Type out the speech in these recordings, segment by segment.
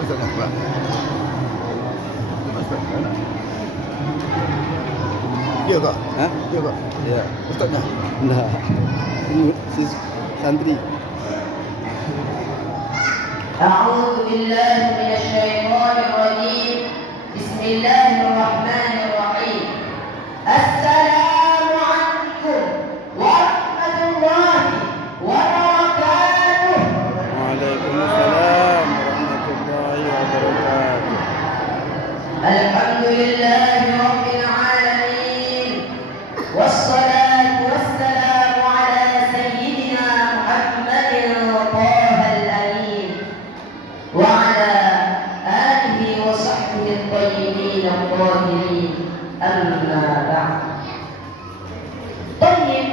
Ustaznya Pak. Iya kak? Hah? Iya kak? Iya. Ustaznya? Enggak. Ini santri. أعوذ بالله من الشيطان الرجيم بسم الله الرحمن الرحيم السلام عليكم ورحمة الله وبركاته. وعليكم السلام ورحمة الله وبركاته. الحمد لله رب العالمين والصلاة والسلام على سيدنا محمد طه الأمين وعلى آله وصحبه الطيبين الطاهرين أما بعد. طيب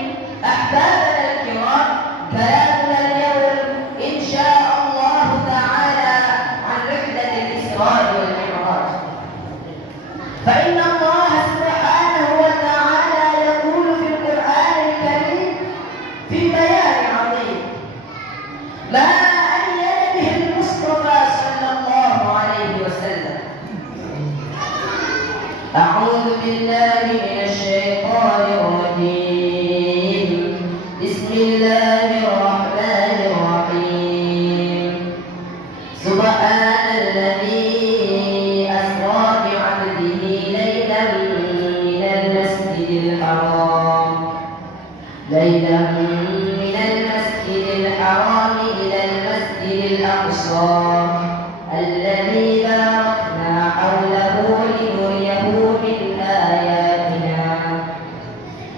أحبابنا الكرام، كلامنا اليوم إن شاء الله تعالى عن رحلة الإسراء والمعراج. فإن الله سبحانه وتعالى يقول في القرآن الكريم في بيان عظيم ما أيد به المصطفى صلى الله عليه وسلم. أعوذ بالله من الشيطان الرجيم بسم الله الرحمن الرحيم سبحان الذي أسرى بعبده ليلا من المسجد الحرام إلى المسجد الأقصى الذي باركنا حوله لنريه من آياتنا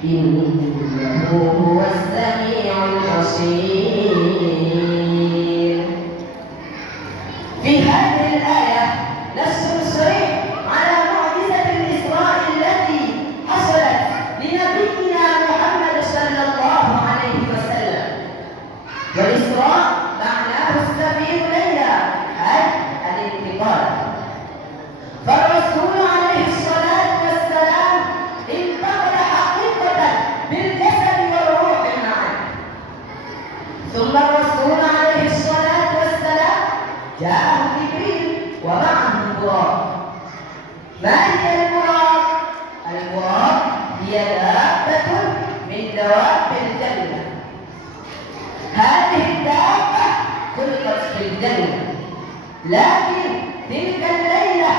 إنه هو السميع البصير. في هذه الآية نص صريح على معجزة الإسراء التي حصلت لنبينا محمد صلى الله عليه وسلم. والإسراء معناه السفير ليلا أي الانتقال. فالرسول عليه الصلاة والسلام انتقل حقيقة بالجسد والروح معا. ثم الرسول عليه الصلاة والسلام جاءه جبريل ومعه البراق. ما هي البراق؟ البراق هي دابة من دواب الجنة. هذه الدابة خلقت في الجنة، لكن تلك الليلة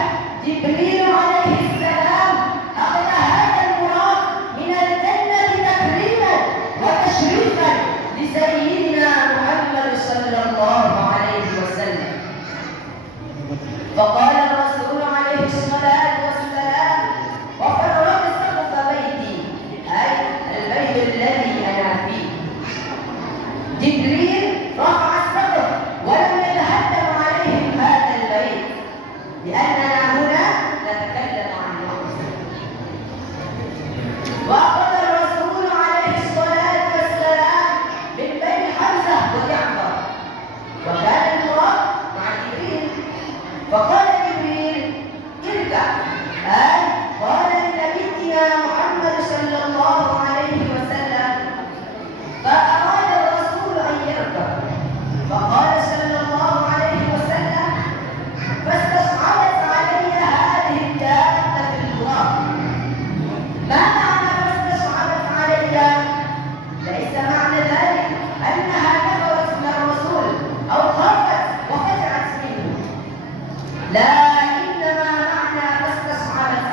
جبريل عليه السلام أخذ هذا البراق من الجنة تكريما وتشريفا لسيدنا محمد صلى الله عليه وسلم. فقال الرسول عليه الصلاة والسلام وفرق سقف بيتي أي البيت الذي أنا فيه. جبريل رفع السقف ولم يتهدم عليهم هذا البيت، لأننا هنا نتكلم عن المعجزة. وأخذ الرسول عليه الصلاة والسلام من بين حمزة وجعفر، وكان المراد مع جبريل. فقال جبريل اركع، أي قال لنبينا محمد صلى الله عليه وسلم. فأراد الرسول أن يركع، فقال صلى الله عليه وسلم فاستصعبت علي هذه الدابة في البراق. ما معنى فاستصعبت علي؟ ليس معنى ذلك أنها كفرت من الرسول أو خافت وفزعت منه، لا، إنما معنى فاستصعبت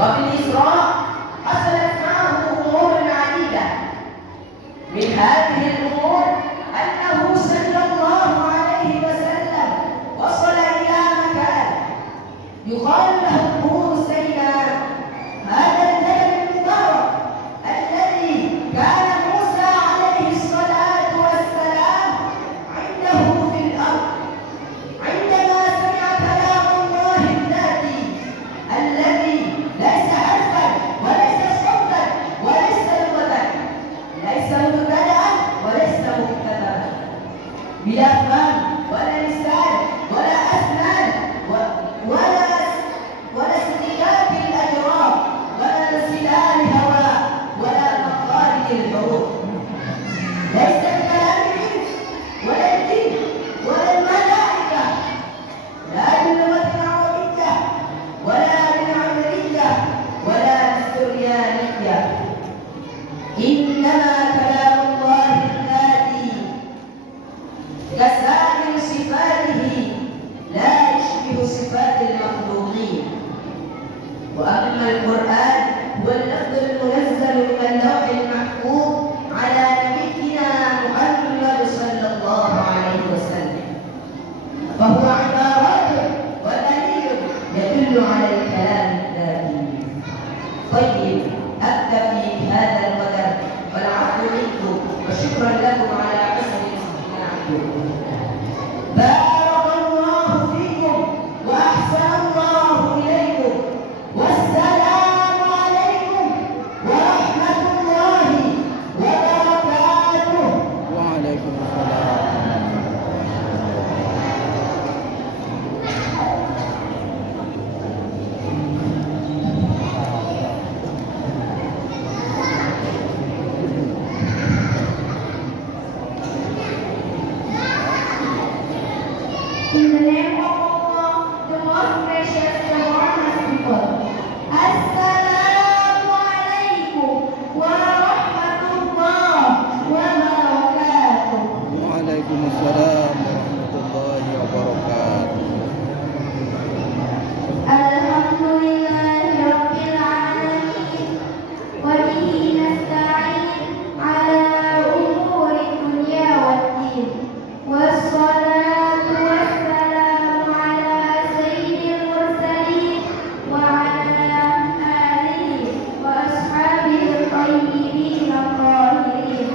وفي الإسراء حصلت معه أمور عديدة. من هذه الأمور أنه صلى الله عليه وسلم وصل إلى مكان يقال له طور سيناء. هذا الجبل المبارك الذي كان موسى عليه الصلاة والسلام عنده في الأرض عندما سمع كلام الله الذاتي الذي ليس حرفا وليس صوتا وليس لغة، ليس مبتدأ وليس مبتدأ، بلا فم ولا لسان ولا أسنان ولا استكاك الأجرام ولا انسداد هواء ولا مخارج الحروف، ليس بكلام الإنس ولا الجن ولا الملائكة، لا باللغة العربية ولا بالعمرية ولا بالسريانية، إنما كلام الله الذاتي كسائر صفاته لا يشبه صفات المخلوقين. وأما القرآن هو اللفظ المنزل من اللوح المحفوظ على نبينا محمد صلى الله عليه وسلم، فهو عبارات ودليل يدل على الكلام الذاتي. طيب، أكتفي بهذا القدر والعفو منكم وشكرا لكم على حسن استماعكم. بارك الله فيكم وأحسن الله إليكم، والسلام عليكم ورحمة الله وبركاته. وعليكم السلام. In the name of Allah, the most gracious, the more merciful. Assalamu alaikum wa rahmatullah wa barakatuh. وعليكم السلام ورحمة الله وبركاته. Alhamdulillahi Rabbil Alamin, wa bihi nasta'in ala umuri dunya waddin, wassalatu wassalamu ala sayyidil mursalin wa ala alihi wa ashabihi tayyibin tahirin,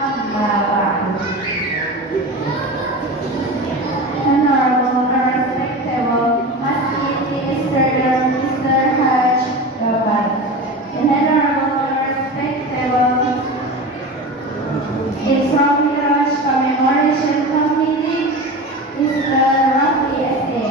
amma ba'du. Honorable and respectable Masjid Minister Mr. Haj Rabat, and honorable and respectable Islam Miraj Commemoration Committee Mr. Rafi S.A.,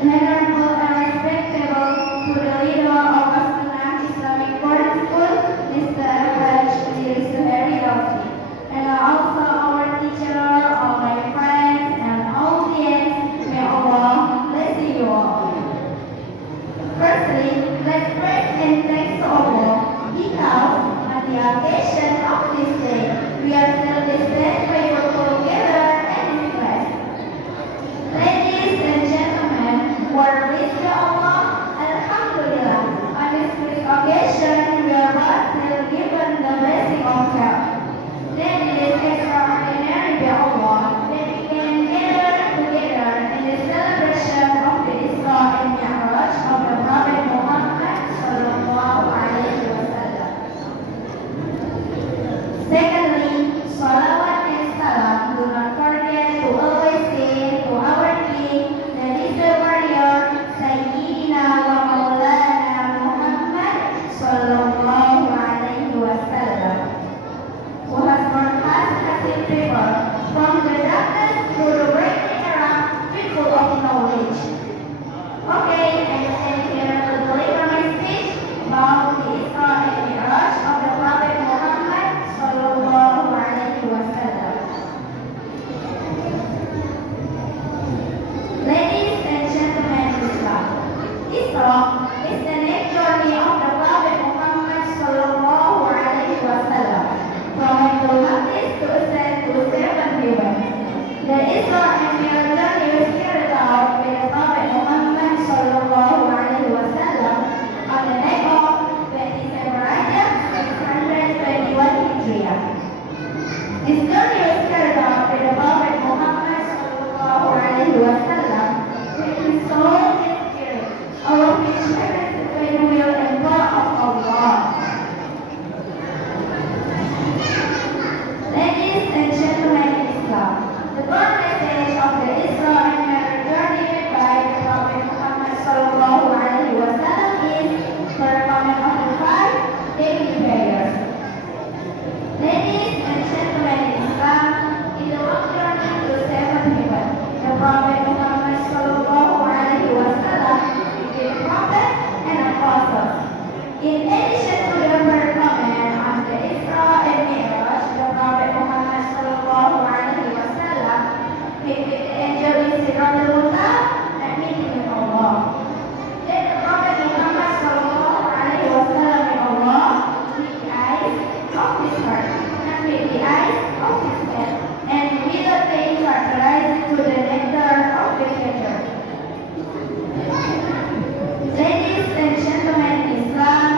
and honorable and respectable to the leader of Asana Islamic Boarding School Mr. Haj Suheri Rafi, and also our teacher, all my friends, and audience. May Allah bless you all. Firstly, let's pray and thanks to Allah because on the occasion of this day, we are still listening by your together and in class. Ladies and gentlemen, who are with Allah, Alhamdulillah, on this great occasion, we are all still given the blessing of health. Then it is extraordinary by Allah that we can gather together in the celebration of the Isra and Mi'raj of the Prophet Muhammad sallallahu alaihi wasallam. Secondly, salawat and salam do not forget to always say to our King, that is the warrior, Sayyidina wa Maulana Muhammad In addition to the first comment on the Isra and Mi'raj, the Prophet Muhammad sallallahu alaihi wasallam met with the angel in Sidratul Muntaha and meeting with Allah. Then the Prophet Muhammad sallallahu alaihi wasallam and Allah with the eyes of his heart and with the eyes of his head, and with a thing fertilized to the nectar of the creature. Ladies and gentlemen, Islam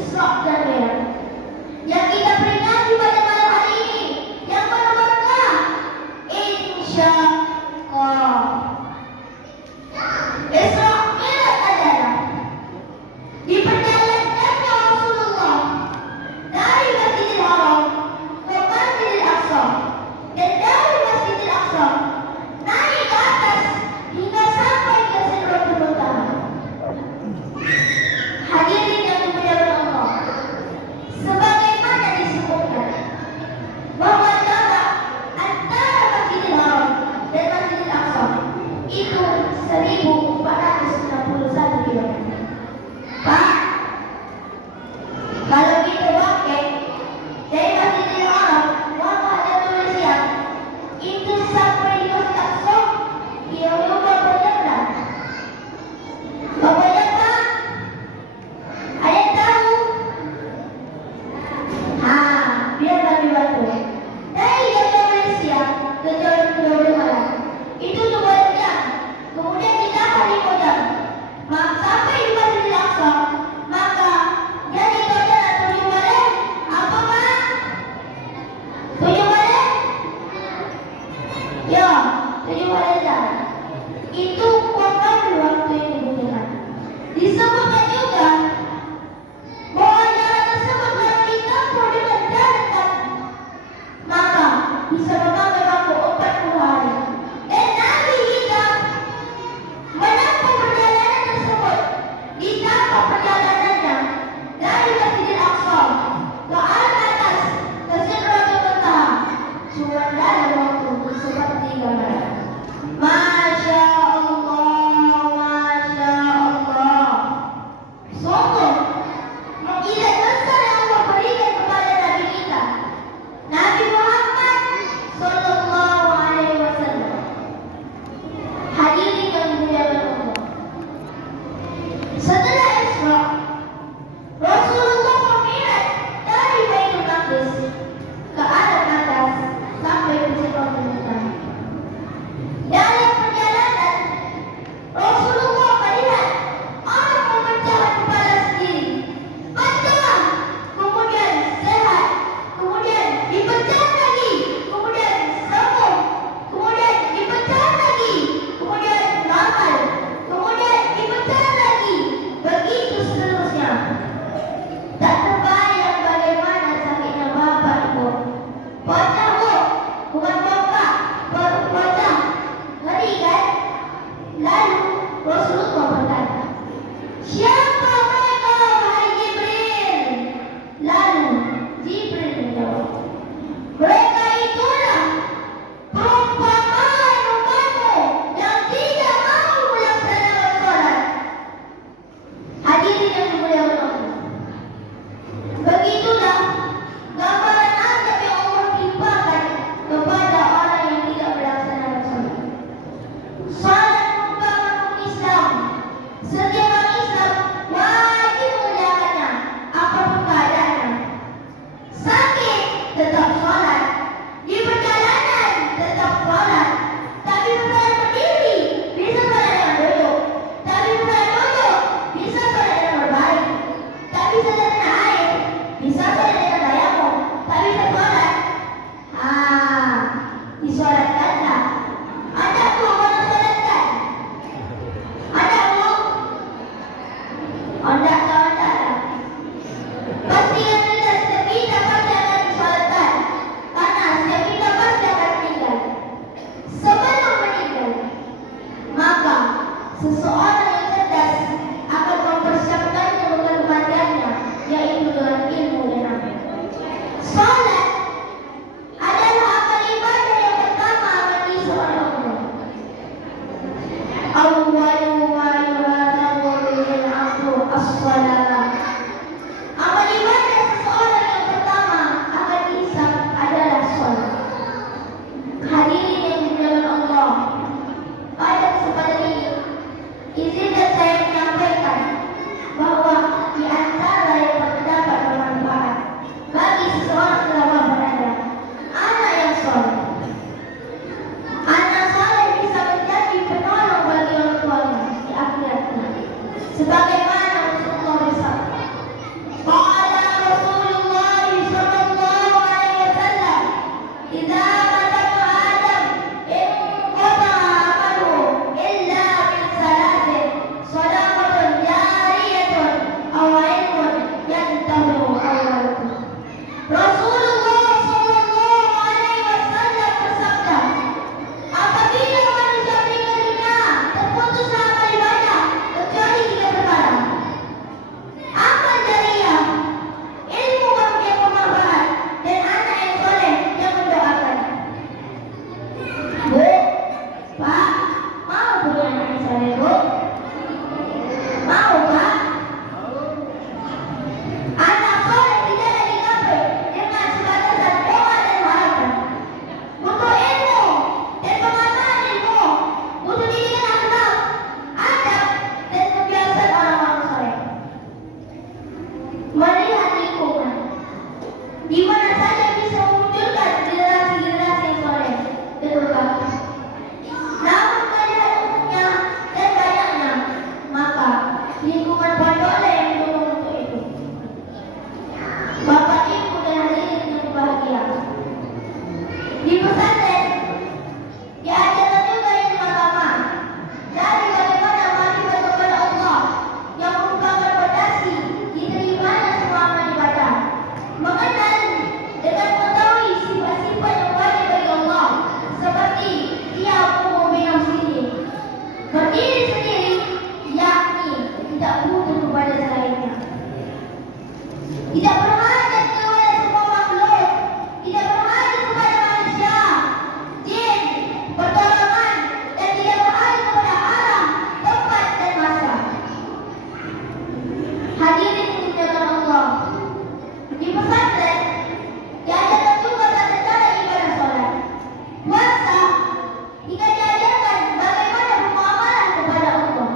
Isra dan Mi'raj yang kita peringati pada malam hari ini, yang penuh berkah, insyaallah. Isra Mi'raj adalah diperjalankannya Rasulullah dari Masjidil Haram ke Masjidil Aqsa, dan dari Masjidil Aqsa naik ke atas hingga sampai ke Sidratul Muntaha. Hadirin yang dimuliakan Allah, sebagaimana disebutkan bahwa jarak antara Masjidil Haram dan Masjidil Aqsa itu 1461 km. Pak, kalau kita pakai dari Masjidil Haram, waktu ada tulisan itu sampai di Masjid Aqsa, kira-kira berapa jam dah? Berapa jam, Pak? Ada yang tahu? Biar kami bantu. Dari Jalan Malaysia ke Jalan Kedua Malam itu 2 jam. Kemudian kita akan 5 jam. Sampai di Masjidil Aqsa, maka jadi itu adalah 7 malam. Apa, Pak? 7 malam? Ya, 7 malam jalan. Itu kurang waktu yang dibutuhkan. Disebutkan juga bahwa jalan tersebut kalau ditempuh dengan jalan kaki, maka bisa memakan waktu 40 hari. Dan Nabi kita menempuh perjalanan tersebut, ditambah perjalanannya dari Masjidil Aqsa ke atas ke Sidratul Muntaha cuma dalam waktu sepertiga malam. Masya Allah, Masya Allah. Sungguh mukjizat besar yang Allah berikan kepada Nabi kita, Nabi Muhammad Sallallahu Alaihi Wasallam. Hadirin yang dimuliakan Allah, setelah Isra, Rasulullah Mi'raj dari Baitul Maqdis ke arah atas sampai ke Sidratul Muntaha. Dalam perjalanan, Rasulullah melihat orang memecahkan kepala sendiri, pecah, kemudian sehat, kemudian dipecah lagi, kemudian sembuh, kemudian dipecah lagi, kemudian normal, kemudian dipecah lagi, begitu seterusnya. Tak terbayang bagaimana sakitnya bapak ibu. Pecah, Bu, bukan bapak, baru pecah. Ngeri kan? Lalu Rasulullah berkata, siapa mereka, wahai Jibril? Lalu Jibril menjawab, mereka itulah perumpamaan umatmu yang tidak mau melaksanakan sholat. Hadirin yang dimuliakan Allah, begitulah gambaran azab yang Allah timpakan kepada orang yang tidak melaksanakan sholat. Sholat merupakan rukun Islam. Setiap orang Islam wajib menjalankannya apapun keadaannya. Sakit tetap sholat, di perjalanan tetap sholat. Tapi sholat berdiri bisa sholat dengan duduk, tapi sholat duduk bisa sholat dengan berbaring, tapi sholat dengan air bisa sholat dengan tayamum, tapi sholat disolatkanlah. Ada Bu mana solatkan? Ada Bu? Anda tahu tak? Pastikan kita pasti akan disolatkan. di mana saja bisa memunculkan generasi-generasi yang soleh dan berbakti. Namun pada umumnya dan banyaknya, maka lingkungan pondoklah yang mendukung untuk itu. Bapak Ibu dan hadirin yang berbahagia, di pesantren diajarkan juga yang pertama dari bagaimana makrifat kepada Allah yang merupakan fondasi diterimanya semua amal ibadah, mengenal dengan mengetahui sifat-sifat yang wajib bagi Allah seperti Dia membina sendiri, berdiri sendiri, yakni tidak butuh kepada selainnya, tidak berhajat kepada semua makhluk, tidak berhajat kepada manusia, jin, pertolongan, dan tidak berhajat kepada alam, tempat, dan masa. Hadirin yang dimuliakan Allah, di pesantren diajarkan juga tata cara ibadah sholat, puasa, hingga diajarkan bagaimana bermuamalah kepada Allah,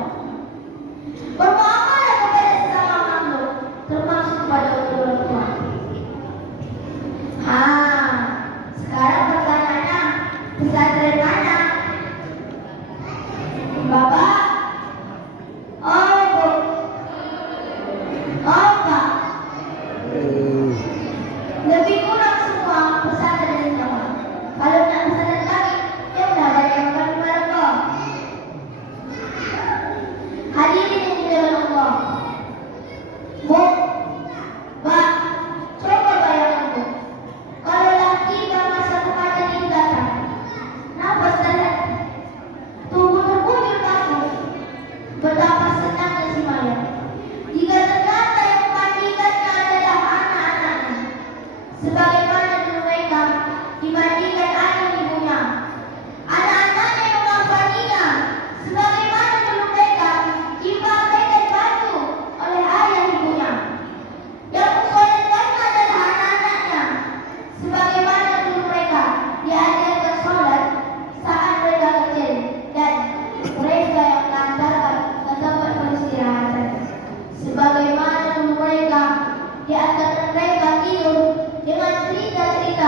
bermuamalah kepada sesama makhluk, termasuk kepada orang tua. Sekarang pertanyaannya, pesantren mana? Bapak? Oh, Bu? Oh, Pak? Lebih kurang semua pesantren di Jawa. Kalau nak pesantren kami, ya udah banyak yang kami bareng kok. Hadirin yang dimuliakan Allah, Bu, Pak, coba bayangkan, Bu, kalaulah kita masa kematian ini datang, nafas terhenti, tubuh terbujur kaku, betapa senangnya si mayat. Jika ternyata yang memandikannya adalah anak-anaknya, sebagaimana dulu mereka dimandikan ayah ibunya, anak-anaknya yang mengafaninya, sebagaimana dulu mereka dipakaikan baju oleh ayah ibunya, yang mensolatkannya adalah anak-anaknya, sebagaimana dulu mereka diajarkan sholat saat mereka kecil, dan mereka yang mengantarkan ke tempat peristirahatan, sebagaimana dulu mereka diantarkan mereka tidur dengan cerita-cerita